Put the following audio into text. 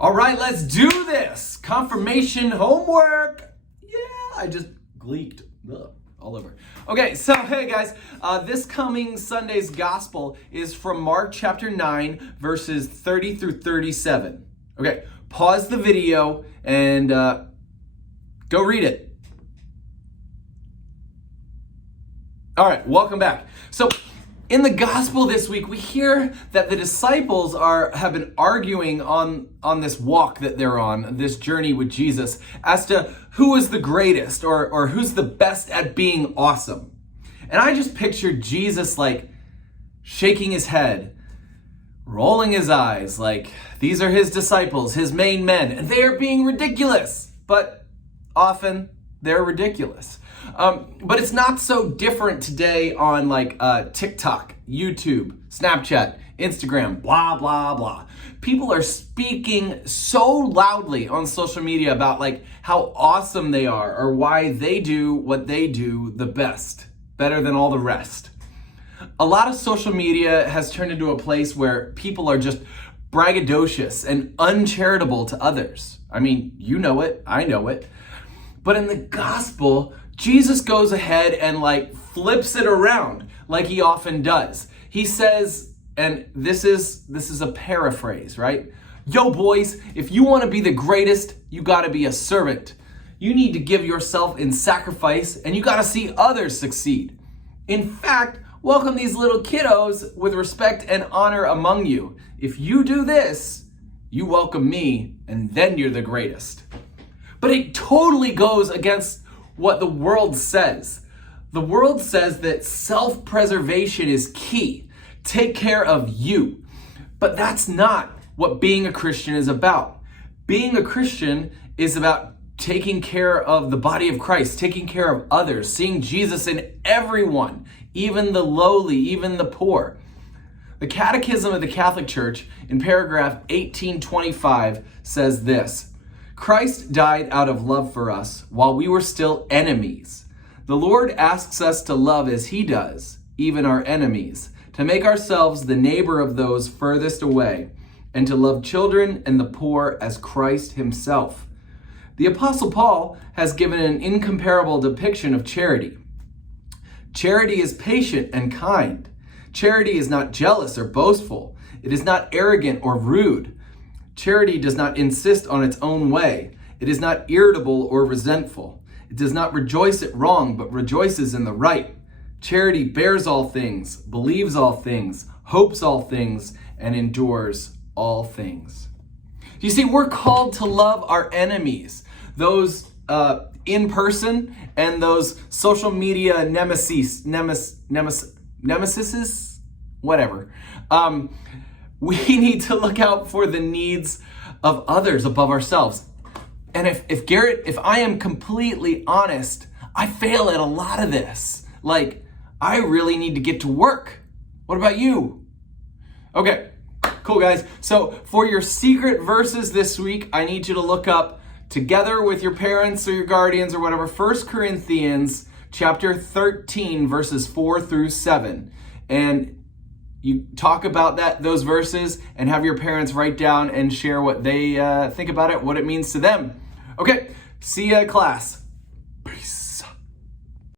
All right, let's do this. Confirmation homework. Yeah, I just gleeked all over. Okay, so hey guys, this coming Sunday's gospel is from Mark chapter 9, verses 30 through 37. Okay, pause the video and go read it. All right, welcome back. So in the gospel this week, we hear that the disciples have been arguing on this walk that they're on, this journey with Jesus, as to who is the greatest or who's the best at being awesome. And I just pictured Jesus like shaking his head, rolling his eyes, like these are his disciples, his main men, and they are being ridiculous. But often they're ridiculous. But it's not so different today on like TikTok, YouTube, Snapchat, Instagram, blah, blah, blah. People are speaking so loudly on social media about like how awesome they are or why they do what they do the best, better than all the rest. A lot of social media has turned into a place where people are just braggadocious and uncharitable to others. I mean, you know it, I know it. But in the gospel, Jesus goes ahead and like flips it around like he often does. He says, and this is a paraphrase, right? Yo boys, if you want to be the greatest, you got to be a servant. You need to give yourself in sacrifice and you got to see others succeed. In fact, welcome these little kiddos with respect and honor among you. If you do this, you welcome me and then you're the greatest. But it totally goes against what the world says. The world says that self-preservation is key. Take care of you. But that's not what being a Christian is about. Being a Christian is about taking care of the body of Christ, taking care of others, seeing Jesus in everyone, even the lowly, even the poor. The Catechism of the Catholic Church in paragraph 1825 says this: Christ died out of love for us while we were still enemies. The Lord asks us to love as he does, even our enemies, to make ourselves the neighbor of those furthest away, and to love children and the poor as Christ himself. The Apostle Paul has given an incomparable depiction of charity. Charity is patient and kind. Charity is not jealous or boastful. It is not arrogant or rude. Charity does not insist on its own way. It is not irritable or resentful. It does not rejoice at wrong, but rejoices in the right. Charity bears all things, believes all things, hopes all things, and endures all things. You see, we're called to love our enemies, those in person and those social media nemesis, whatever. We need to look out for the needs of others above ourselves. And if I am completely honest, I fail at a lot of this. Like, I really need to get to work. What about you? Okay, cool guys. So for your secret verses this week, I need you to look up, together with your parents or your guardians or whatever, 1 Corinthians chapter 13, verses 4 through 7. And you talk about those verses and have your parents write down and share what they think about it, what it means to them. Okay, see ya, class.